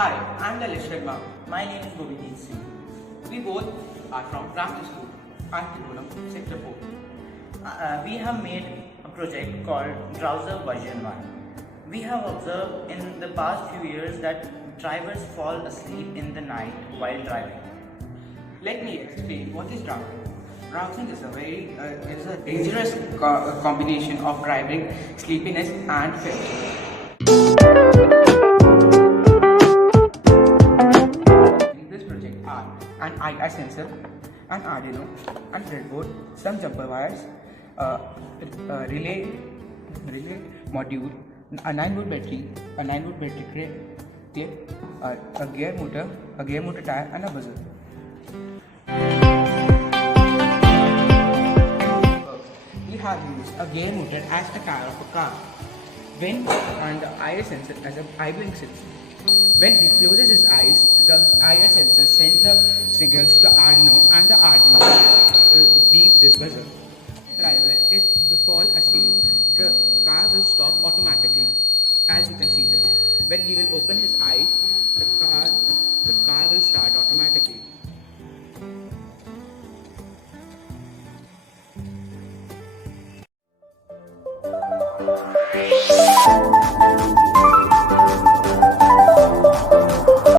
Hi, I'm Lalit Sharma. My name is Govind Singh. We both are from Ramjas School, Articulum, Sector 4. We have made a project called Drwiser version 1. We have observed in the past few years that drivers fall asleep in the night while driving. Let me explain what is drowsing. Drowsing is a dangerous combination of driving, sleepiness and fatigue. In this project are an IR sensor, an Arduino, and breadboard, some jumper wires, relay module, a 9-volt battery, a 9-volt battery clip, a gear motor tire, and a buzzer. We have used a gear motor as the tire of a car, and the IR sensor as an eye blink sensor. When he closes his eyes, the IR sensor sends the signals to the Arduino, and the Arduino beep this buzzer. The driver is to fall asleep, the car will stop automatically, as you can see here. When he will open his eyes, the car will start automatically.